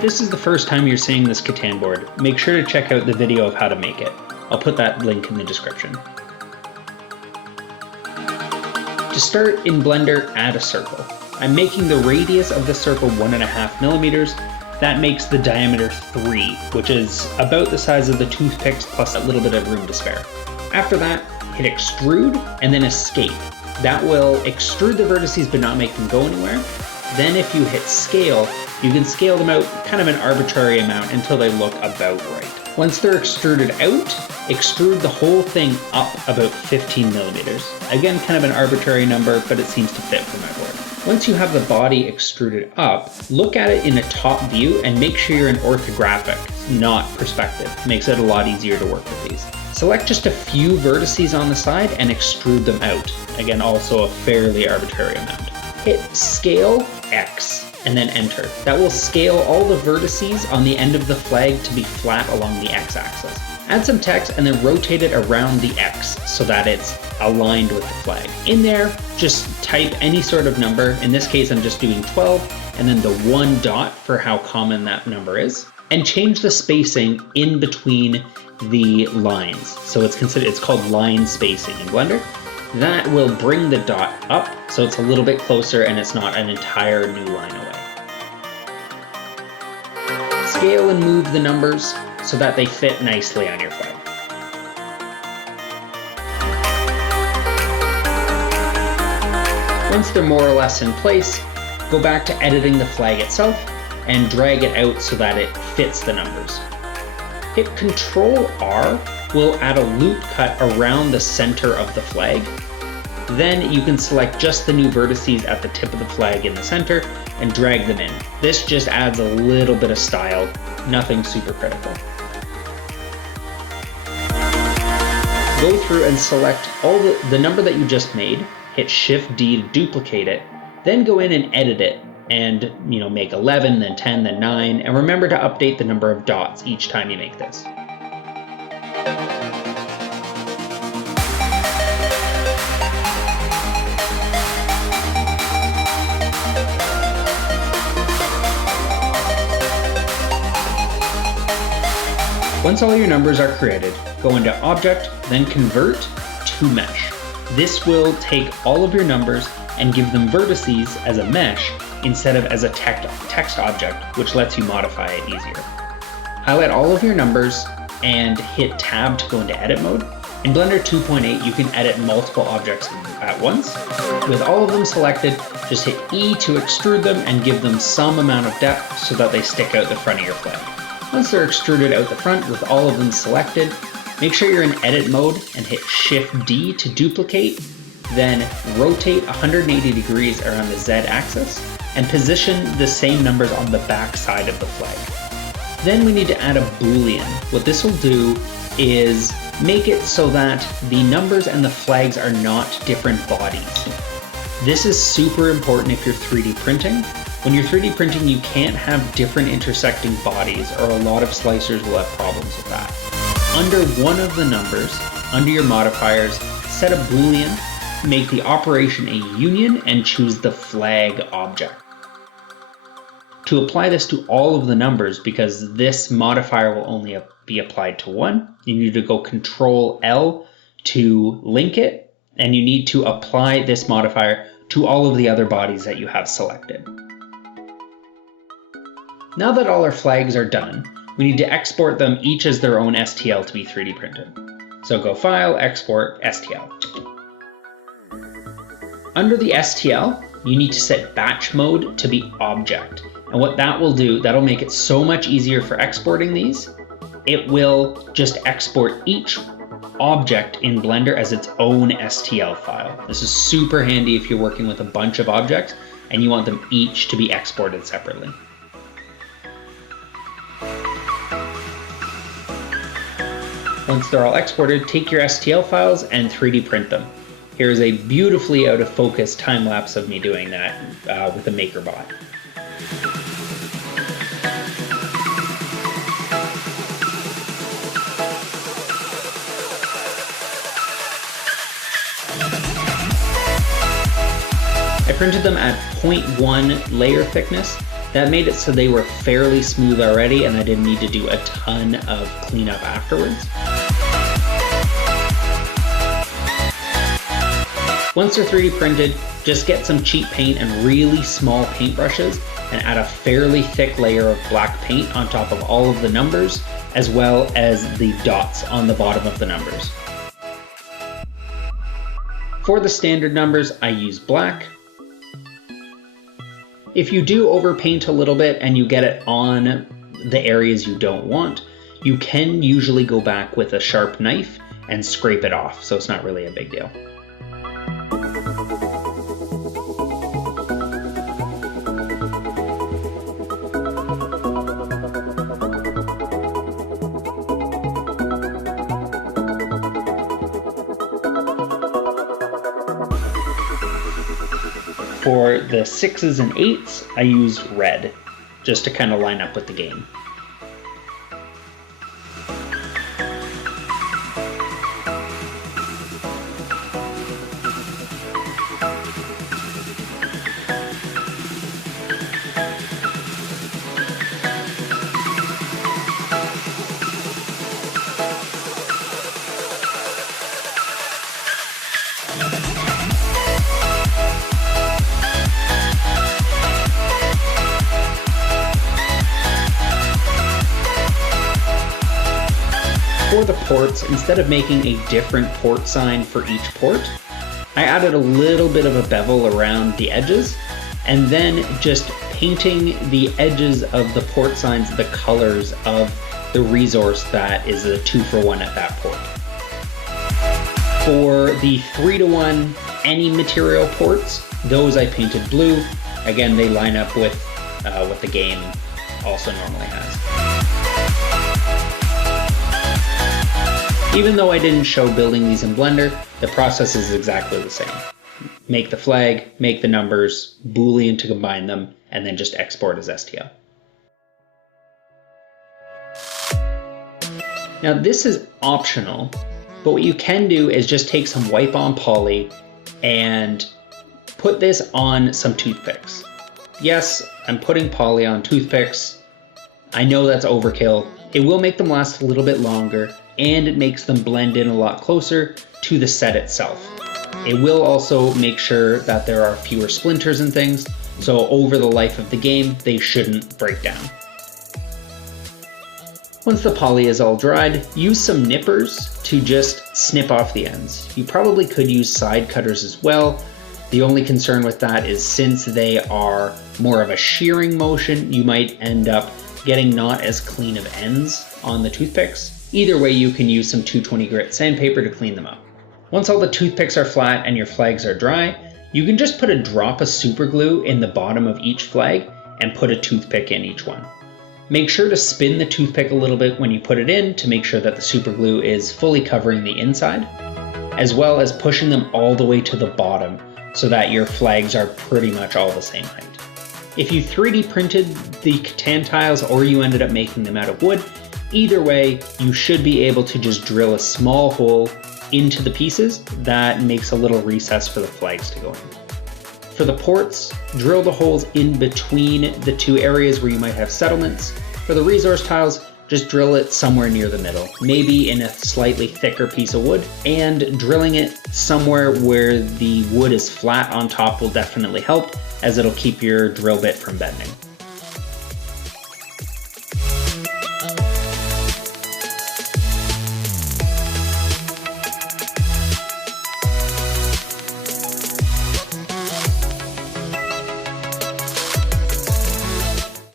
If this is the first time you're seeing this Catan board, make sure to check out the video of how to make it. I'll put that link in the description. To start, in Blender, add a circle. I'm making the radius of the circle 1.5 millimeters. That makes the diameter 3, which is about the size of the toothpicks plus a little bit of room to spare. After that, hit extrude and then escape. That will extrude the vertices but not make them go anywhere. Then if you hit scale, you can scale them out kind of an arbitrary amount until they look about right. Once they're extruded out, extrude the whole thing up about 15 millimeters. Again, kind of an arbitrary number, but it seems to fit for my board. Once you have the body extruded up, look at it in a top view and make sure you're in orthographic, not perspective. Makes it a lot easier to work with these. Select just a few vertices on the side and extrude them out. Again, also a fairly arbitrary amount. Hit Scale X and then enter. That will scale all the vertices on the end of the flag to be flat along the X-axis. Add some text and then rotate it around the X so that it's aligned with the flag. In there, just type any sort of number. In this case, I'm just doing 12 and then the 1 dot for how common that number is. And change the spacing in between the lines. So it's called line spacing in Blender. That will bring the dot up so it's a little bit closer and it's not an entire new line away. Scale and move the numbers so that they fit nicely on your flag. Once they're more or less in place, go back to editing the flag itself and drag it out so that it fits the numbers. Hit Ctrl R will add a loop cut around the center of the flag. Then you can select just the new vertices at the tip of the flag in the center and drag them in. This just adds a little bit of style, nothing super critical. Go through and select all the number that you just made, hit Shift D to duplicate it, then go in and edit it and make 11, then 10, then 9, and remember to update the number of dots each time you make this. Once all your numbers are created, go into Object, then Convert to Mesh. This will take all of your numbers and give them vertices as a mesh instead of as a text object, which lets you modify it easier. Highlight all of your numbers and hit Tab to go into edit mode. In Blender 2.8, you can edit multiple objects at once. With all of them selected, just hit E to extrude them and give them some amount of depth so that they stick out the front of your flag. Once they're extruded out the front with all of them selected, make sure you're in edit mode and hit Shift D to duplicate, then rotate 180 degrees around the Z axis and position the same numbers on the back side of the flag. Then we need to add a Boolean. What this will do is make it so that the numbers and the flags are not different bodies. This is super important if you're 3D printing. When you're 3D printing, you can't have different intersecting bodies or a lot of slicers will have problems with that. Under one of the numbers, under your modifiers, set a Boolean, make the operation a union and choose the flag object. To apply this to all of the numbers, because this modifier will only be applied to one, you need to go Control L to link it, and you need to apply this modifier to all of the other bodies that you have selected. Now that all our flags are done, we need to export them each as their own STL to be 3D printed. So go File, Export, STL. Under the STL, you need to set batch mode to be object. And what that will do, that'll make it so much easier for exporting these. It will just export each object in Blender as its own STL file. This is super handy if you're working with a bunch of objects and you want them each to be exported separately. Once they're all exported, take your STL files and 3D print them. Here's a beautifully out of focus time lapse of me doing that with a MakerBot. I printed them at 0.1 layer thickness That made it so they were fairly smooth already and I didn't need to do a ton of cleanup afterwards. Once they're 3D printed, just get some cheap paint and really small paintbrushes and add a fairly thick layer of black paint on top of all of the numbers, as well as the dots on the bottom of the numbers. For the standard numbers, I use black. If you do overpaint a little bit and you get it on the areas you don't want, you can usually go back with a sharp knife and scrape it off, so it's not really a big deal. For the 6s and 8s, I use red, just to kind of line up with the game. For the ports, instead of making a different port sign for each port, I added a little bit of a bevel around the edges, and then just painting the edges of the port signs the colors of the resource that is a 2-for-1 at that port. For the 3-to-1 any material ports, those I painted blue. Again, they line up with what the game also normally has. Even though I didn't show building these in Blender, the process is exactly the same. Make the flag, make the numbers, Boolean to combine them, and then just export as STL. Now this is optional, but what you can do is just take some wipe on poly and put this on some toothpicks. Yes, I'm putting poly on toothpicks. I know that's overkill. It will make them last a little bit longer, and it makes them blend in a lot closer to the set itself. It will also make sure that there are fewer splinters and things, so over the life of the game, they shouldn't break down. Once the poly is all dried, use some nippers to just snip off the ends. You probably could use side cutters as well. The only concern with that is since they are more of a shearing motion, you might end up getting not as clean of ends on the toothpicks. Either way, you can use some 220 grit sandpaper to clean them up. Once all the toothpicks are flat and your flags are dry, you can just put a drop of super glue in the bottom of each flag and put a toothpick in each one. Make sure to spin the toothpick a little bit when you put it in to make sure that the super glue is fully covering the inside, as well as pushing them all the way to the bottom so that your flags are pretty much all the same height. If you 3D printed the Catan tiles or you ended up making them out of wood, either way, you should be able to just drill a small hole into the pieces that makes a little recess for the flags to go in. For the ports, drill the holes in between the two areas where you might have settlements. For the resource tiles, just drill it somewhere near the middle, maybe in a slightly thicker piece of wood, and drilling it somewhere where the wood is flat on top will definitely help, as it'll keep your drill bit from bending.